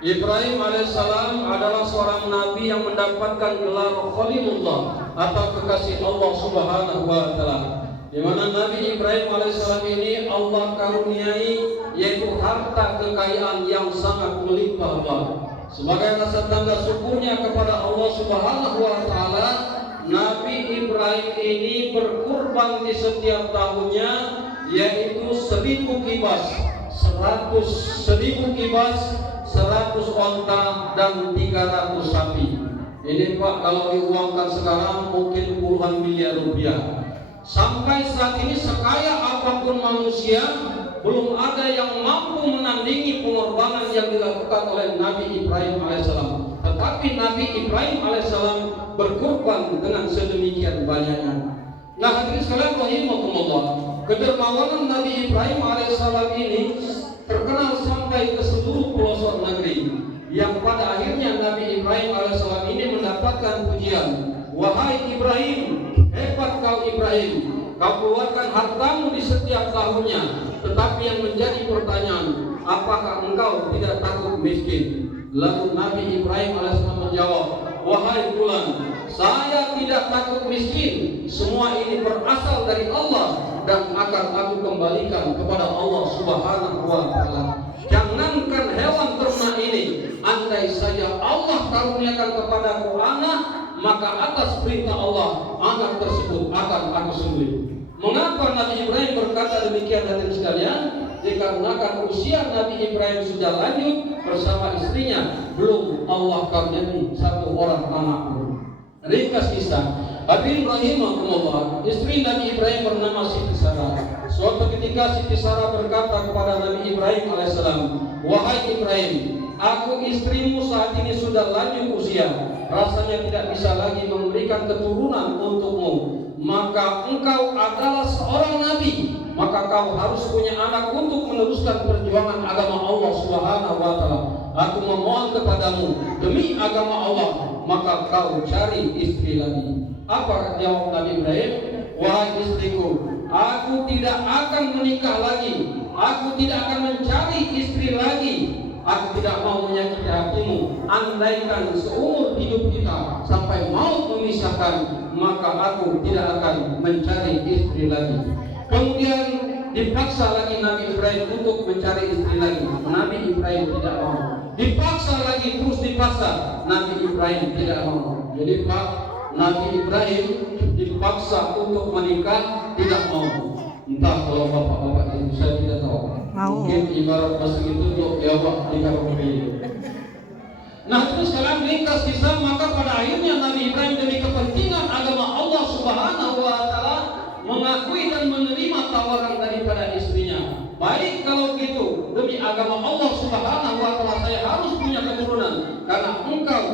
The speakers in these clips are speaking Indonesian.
Ibrahim alaihissalam adalah seorang nabi yang mendapatkan gelar Khalilullah atau kekasih Allah Subhanahu wa taala. Di mana Nabi Ibrahim alaihissalam ini Allah karuniai yaitu harta kekayaan yang sangat melimpah ruah. Sebagai rasa tanda syukurnya kepada Allah Subhanahu wa taala, Nabi Ibrahim ini berkurban di setiap tahunnya, yaitu 1000 kibas, 100 kibas, 100 onta dan 300 sapi. Ini Pak, kalau diuangkan sekarang mungkin puluhan miliar rupiah. Sampai saat ini sekaya apapun manusia, belum ada yang mampu menandingi pengorbanan yang dilakukan oleh Nabi Ibrahim alaihissalam. Tetapi Nabi Ibrahim alaihissalam berkorban dengan sedemikian banyaknya. Nah, hadirin sekalian rahimakumullah, kedermawanan Nabi Ibrahim alaihissalam ini terkenal sampai ke seluruh pelosok negeri, yang pada akhirnya Nabi Ibrahim alaihissalam ini mendapatkan pujian. Wahai Ibrahim, hebat kau Ibrahim, kau keluarkan hartamu di setiap tahunnya. Tetapi yang menjadi pertanyaan, apakah engkau tidak takut miskin? Lalu Nabi Ibrahim alaihissalam menjawab, wahai fulan, saya tidak takut miskin. Semua ini berasal dari Allah dan akan aku kembalikan kepada Allah Subhanahu wa taala. Jangankan hewan ternak ini, andai saja Allah karuniakan kepadaku anak, maka atas perintah Allah anak tersebut akan aku sembelih. Mengapa Nabi Ibrahim berkata demikian hadirin sekalian? Dikarenakan usia Nabi Ibrahim sudah lanjut bersama istrinya, belum Allah karuniai satu orang anak pun. Ringkas kisah, hadirin rahimakumullah, istri Nabi Ibrahim bernama Siti Sarah. Suatu ketika Siti Sarah berkata kepada Nabi Ibrahim alaihissalam, wahai Ibrahim, aku istrimu saat ini sudah lanjut usia, rasanya tidak bisa lagi memberikan keturunan untukmu. Maka engkau adalah seorang nabi, maka kau harus punya anak untuk meneruskan perjuangan agama Allah Subhanahu wa taala. Aku memohon kepadamu demi agama Allah, maka kau cari istri lagi. Apa jawab Nabi Ibrahim? Wahai istriku, aku tidak akan menikah lagi, aku tidak akan mencari istri lagi. Aku tidak mau menyakiti hatimu. Andaikan seumur hidup kita sampai maut memisahkan, maka aku tidak akan mencari istri lagi. Kemudian dipaksa lagi Nabi Ibrahim untuk mencari istri lagi. Nabi Ibrahim tidak mau. Dipaksa lagi, terus dipaksa. Nabi Ibrahim tidak mau. Jadi Pak, Nabi Ibrahim dipaksa untuk menikah, tidak mau. Entah kalau bapak-bapak ini saya tidak tahu. Mungkin ibarat bahasa itu untuk jawab di kategori. Nah, terus sekarang ringkas kisah, maka pada akhirnya Nabi Ibrahim demi kepentingan agama Allah Subhanahu wa taala mengakui dan menerima tawaran daripada istrinya. Baik kalau gitu, demi agama Allah Subhanahu wa taala saya harus punya keturunan. Karena engkau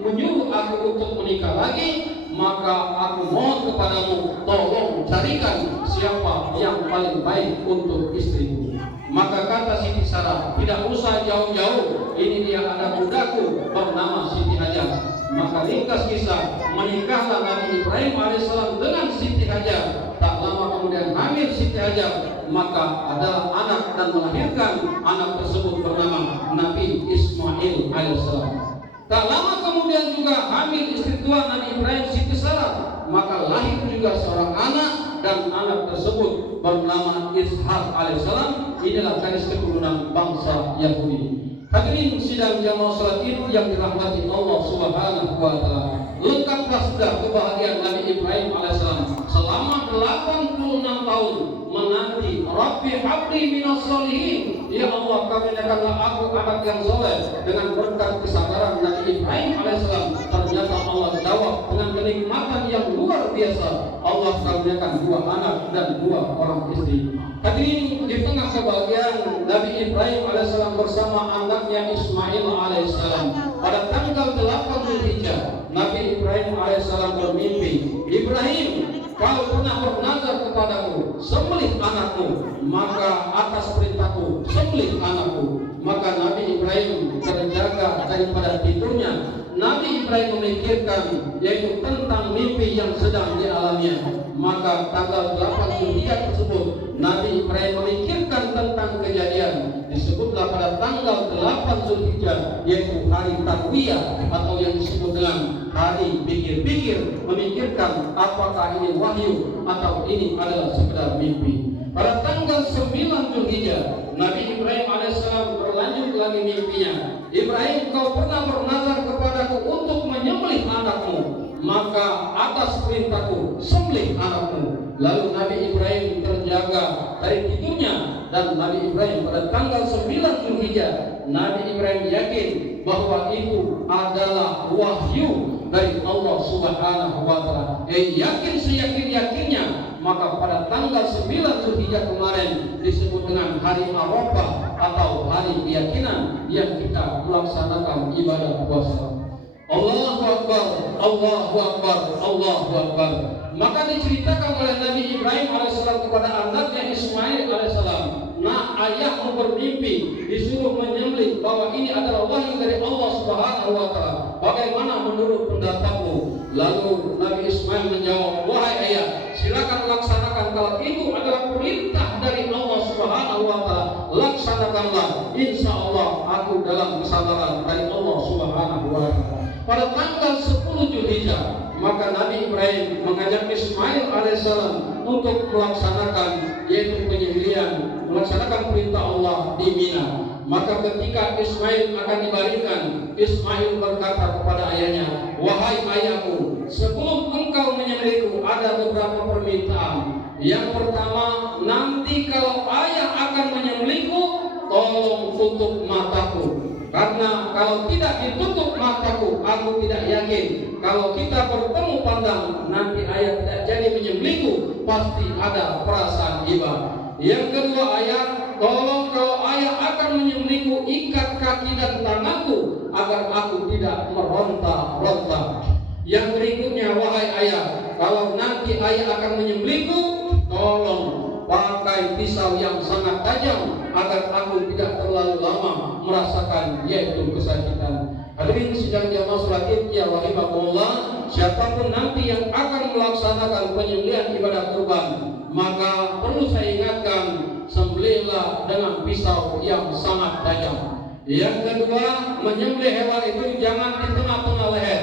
menyuruh aku untuk menikah lagi, maka aku mohon kepadamu, tolong carikan siapa yang paling baik untuk istriku. Maka kata Siti Sarah, tidak usah jauh-jauh, ini dia anak budaku bernama Siti Hajar. Maka ringkas kisah, menikahlah Nabi Ibrahim alaihissalam dengan Siti Hajar. Tak lama kemudian hamil Siti Hajar, maka adalah anak dan melahirkan anak tersebut bernama Nabi Ismail alaihissalam. Tak lama kemudian juga hamil istri tua Nabi Ibrahim, Siti Sarah, maka lahir juga seorang anak, dan anak tersebut bernama Ishak alaihissalam. Inilah garis keturunan bangsa Yahudi. Hadirin sidang jamaah salat Id yang dirahmati Allah Subhanahu wa taala. Lengkaplah sudah kebahagiaan Nabi Ibrahim alaihissalam selama 86 tahun menanti Rabbi habli minas sholihin. Ya Allah, karuniakanlah aku anak yang soleh. Dengan berkat kesabaran Nabi Ibrahim alaihissalam, ternyata Allah jawab dengan kenikmatan yang luar biasa. Allah karuniakan 2 anak dan 2 orang istri. Hadirin, di tengah kebahagiaan Nabi Ibrahim alaihissalam bersama anaknya Ismail alaihissalam, pada tanggal 8 Zulhijjah, Nabi Ibrahim alaihissalam bermimpi, Ibrahim, kau pernah bernazar kepadaku, sembelih anakmu, maka atas perintahku sembelih anakku. Maka Nabi Ibrahim terjaga daripada tidurnya. Nabi Ibrahim memikirkan yaitu tentang mimpi yang sedang dialaminya. Maka tanggal 8 Zulhijjah tersebut Nabi Ibrahim memikirkan tentang kejadian. Disebutlah pada tanggal tanggal 8 Zulhijjah, yaitu hari Tarwiyah atau yang disebut dengan hari pikir-pikir, memikirkan apakah ini wahyu atau ini adalah sekedar mimpi. Pada tanggal 9 Zulhijjah, Nabi Ibrahim alaihissalam berlanjut lagi mimpinya. Ibrahim, kau pernah bernazar kepadaku untuk menyembelih anakmu, maka atas perintahku sembelih anakmu. Lalu Nabi Ibrahim terjaga dari tidurnya, dan Nabi Ibrahim pada tanggal 9 Zulhijjah, Nabi Ibrahim yakin bahwa itu adalah wahyu dari Allah Subhanahu wa taala. Yakin seyakin-yakinnya, maka pada tanggal 9 Zulhijjah kemarin disebut dengan hari Arafah atau hari keyakinan yang kita melaksanakan ibadah puasa. Allahu Akbar, Allahu Akbar, Allahu Akbar. Maka diceritakan oleh Nabi Ibrahim alaihissalam kepada anaknya Ismail alaihissalam, nah, ayahmu bermimpi disuruh menyembelih, bahwa ini adalah wahyu dari Allah Subhanahu wa taala. Bagaimana menurut pendapatmu? Lalu Nabi Ismail menjawab, wahai ayah, silakan laksanakan, kalau itu adalah perintah dari Allah Subhanahu wa taala, laksanakanlah. Insya Allah aku dalam kesabaran dari Allah Subhanahu wa taala. Pada tanggal 10 Zulhijjah, maka Nabi Ibrahim mengajak Ismail alaihissalam untuk melaksanakan, yaitu penyembelihan, melaksanakan perintah Allah di Mina. Maka ketika Ismail akan dibaringkan, Ismail berkata kepada ayahnya, wahai ayahku, sebelum engkau menyembelihku ada beberapa permintaan. Yang pertama, nanti kalau ayah akan menyembelihku, tolong tutup mataku. Karena kalau tidak ditutup mataku, aku tidak yakin kalau kita bertemu pandang nanti ayah tidak jadi menyembelihku, pasti ada perasaan iba. Yang kedua, ayah, tolong kalau ayah akan menyembelihku, ikat kaki dan tanganku agar aku tidak meronta-ronta. Yang berikutnya, wahai ayah, kalau nanti ayah akan menyembelihku, tolong pakai pisau yang sangat tajam agar aku tidak terlalu lama merasakan yaitu kesakitan. Hadirin sidang jamaah salat Id ya rahimakumullah, siapapun nanti yang akan melaksanakan penyembelihan ibadah kurban, maka perlu saya ingatkan, sembelihlah dengan pisau yang sangat tajam. Yang kedua, menyembelih hewan itu jangan di tengah-tengah leher,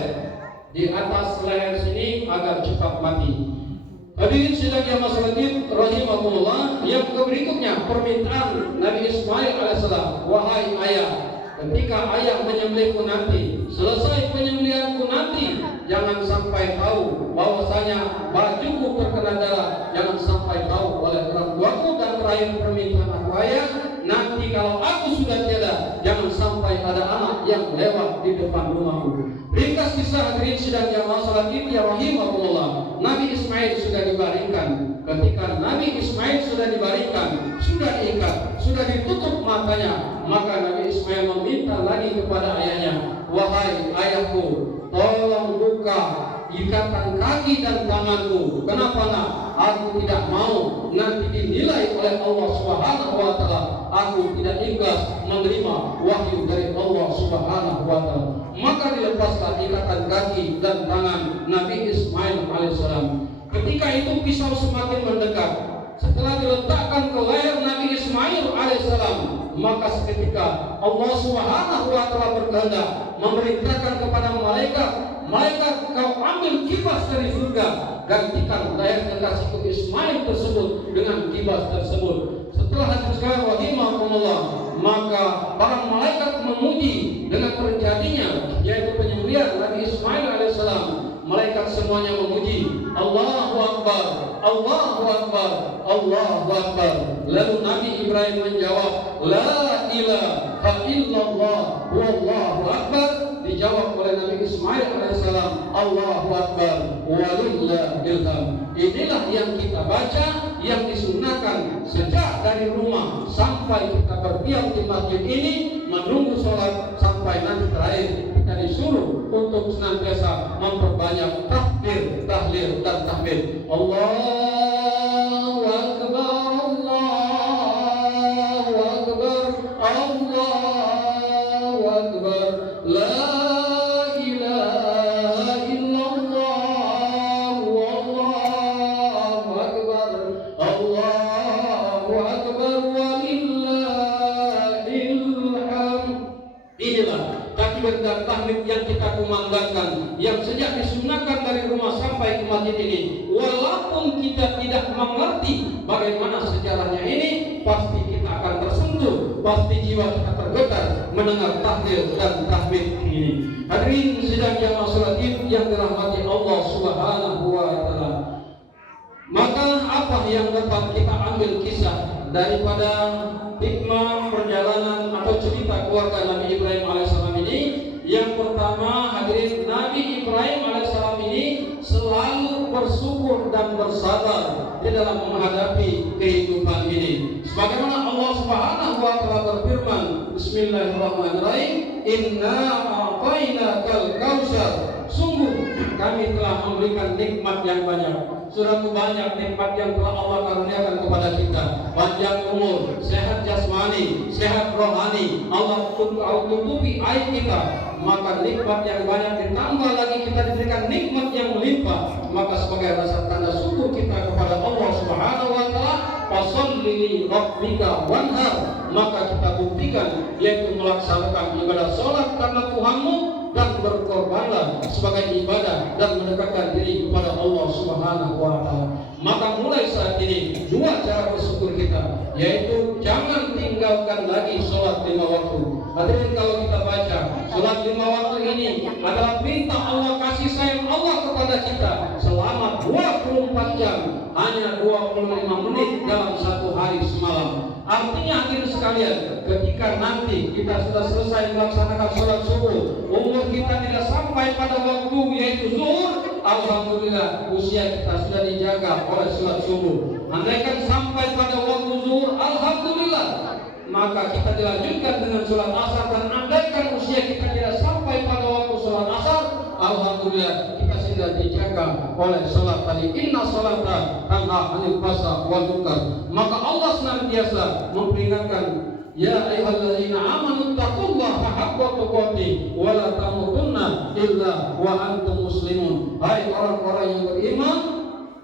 di atas leher sini agar cepat mati. Hadirin sidang jamaah salat Id rahimakumullah, yang berikutnya permintaan Nabi Ismail alaihissalam, wahai ayah, ketika ayah menyembelihku nanti, selesai penyembelihanku nanti, jangan sampai tahu bahwasanya bajuku terkena darah, jangan sampai tahu oleh orang tuaku. Dan terakhir permintaan aku, ayah, nanti kalau aku sudah tiada, jangan sampai ada anak yang lewat di depan rumahku. Ringkas kisah hadirin sidang jamaah salat Id ya rahimakumullah, Nabi Ismail sudah dibaringkan. Ketika Nabi Ismail sudah dibaringkan, sudah diikat, sudah ditutup matanya, maka Nabi Ismail meminta lagi kepada ayahnya, wahai ayahku, tolong buka ikatan kaki dan tanganku. Kenapa nak? Aku tidak mau nanti dinilai oleh Allah Subhanahu wa taala aku tidak ikhlas menerima wahyu dari Allah Subhanahu wa taala. Maka dilepaskan ikatan kaki dan tangan Nabi Ismail alaihissalam. Ketika itu pisau semakin mendekat. Setelah diletakkan ke leher Nabi Ismail alaihissalam, maka seketika Allah Subhanahu wa taala berkehendak memerintahkan kepada malaikat, malaikat, kau ambil kibas dari surga, gantikan leher kekasihku Ismail tersebut dengan kibas tersebut. Setelah hadis rahimakumullah, maka para malaikat memuji dengan terjadinya yaitu penyembelihan Nabi Ismail alaihissalam. Malaikat semuanya memuji, Allahu Akbar, Allahu Akbar, Allahu Akbar. Lalu Nabi Ibrahim menjawab, La ilaha illallah wallahu akbar. Dijawab oleh Nabi Ismail alaihissalam, Allahu Akbar walillahil hamd. Inilah yang kita baca, yang disunahkan sejak dari rumah sampai kita berdiam di masjid ini, menunggu sholat sampai nanti terakhir kita disuruh untuk senantiasa memperbanyak takbir, tahlil dan tahmid. Allahu Akbar, Allahu Akbar, Allahu Akbar, la Allahu Akbar walillahil hamd. takbir dan tahmid yang kita kumandangkan, yang sejak disunahkan dari rumah sampai ke masjid ini, walaupun kita tidak mengerti bagaimana sejarahnya ini, pasti kita akan tersentuh, pasti jiwa kita tergetar mendengar takbir dan tahmid ini. Hadirin sidang jamaah salat Id yang dirahmati Allah Subhanahu wa taala. Maka apa yang dapat kita ambil kisah daripada hikmah perjalanan atau cerita keluarga Nabi Ibrahim alaihissalam ini? Yang pertama, hadirin, Nabi Ibrahim alaihissalam ini selalu bersyukur dan bersabar di dalam menghadapi kehidupan ini. Sebagaimana Allah Subhanahu wa taala berfirman, Bismillahirrahmanirrahim, Inna a'tainakal kautsar. Sungguh kami telah memberikan nikmat yang banyak. Sudah banyak nikmat yang telah Allah karuniakan kepada kita. Panjang umur, sehat jasmani, sehat rohani. Allah tutupi aib kita. Maka nikmat yang banyak ditambah lagi kita diberikan nikmat yang melimpah. Maka sebagai rasa tanda syukur kita kepada Allah Subhanahu wa taala, fasholli li rabbika wanhar. Maka kita buktikan, yaitu melaksanakan ibadah salat karena Tuhanmu, dan berkorbanlah sebagai ibadah dan mendekatkan diri kepada Allah Subhanahu wa taala. Maka mulai saat ini dua cara bersyukur kita, yaitu jangan tinggalkan lagi salat 5 waktu. Hadirin, kalau kita baca salat 5 waktu ini adalah perintah Allah, kasih sayang Allah kepada kita selama 24 jam, hanya 25 menit dalam satu hari semalam. Artinya hadirin sekalian, ketika nanti kita sudah selesai melaksanakan salat subuh, umur kita tidak sampai pada waktu yaitu zuhur, alhamdulillah usia kita sudah dijaga oleh salat subuh. Andaikan sampai pada waktu zuhur, alhamdulillah, maka kita dilanjutkan dengan salat asar. Dan andaikan usia kita tidak sampai pada waktu salat asar, alhamdulillah kita sudah dijaga oleh salat tadi. Inna salata tanha 'anil fahsya'i wal munkar. Maka Allah senantiasa memperingatkan, ya ayyuhalladzina amanu taqullaha haqqa tuqatih wa la tamutunna illa wa antum muslimun. Hai orang-orang yang beriman,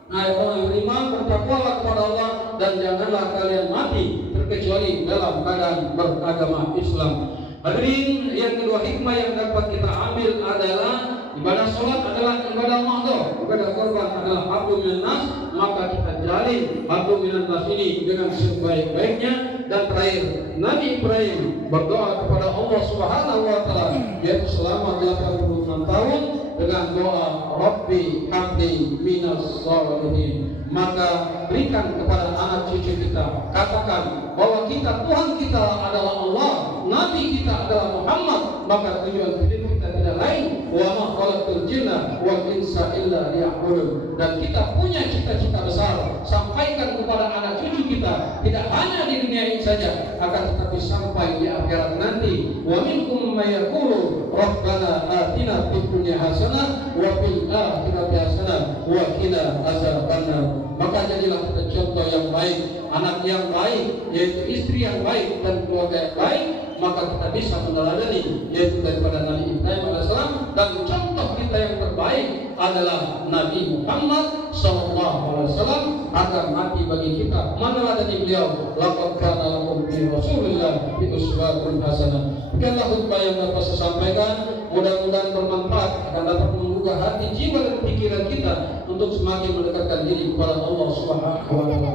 hai orang yang beriman, bertakwalah kepada Allah dan janganlah kalian mati terkecuali dalam keadaan beragama Islam. Hadirin, yang kedua hikmah yang dapat kita ambil adalah ibadah sholat adalah ibadah mahdoh, ibadah korban adalah hablum minan nas. Maka kita jalin hablum minan nas ini dengan sebaik-baiknya. Dan terakhir, Nabi Ibrahim berdoa kepada Allah Subhanahu wa taala, yaitu selama 86 tahun dengan doa Rabbi habli minas sholihin. Maka berikan kepada anak cucu kita, katakan bahwa kita, Tuhan kita adalah Allah, Nabi kita adalah Muhammad. Maka tujuan hidup kita tidak lain, wa ma khalaqtul jinna wal insa illa liya'budun. Dan kita punya cita-cita besar, sampaikan kepada anak cucu kita, tidak hanya di dunia ini saja, akan tetapi sampai di akhirat nanti. Wa minkum may yaqulu rabbana atina fid dunya hasanah wa fil akhirati hasanah wa qina azabannar. Maka jadilah kita contoh yang baik, anak yang baik, yaitu istri yang baik dan keluarga yang baik. Maka kita bisa meneladani, yaitu daripada Nabi Ibrahim alaihissalam. Dan contoh kita yang terbaik adalah Nabi Muhammad SAW, agar mati bagi kita meneladani beliau. Laqad kana lakum fi Rasulillah uswatun hasanah. Demikianlah khutbah yang dapat saya sampaikan. Mudah-mudahan bermanfaat, akan dapat menggugah hati, jiwa dan pikiran kita untuk semakin mendekatkan diri kepada Allah Subhanahu wa taala.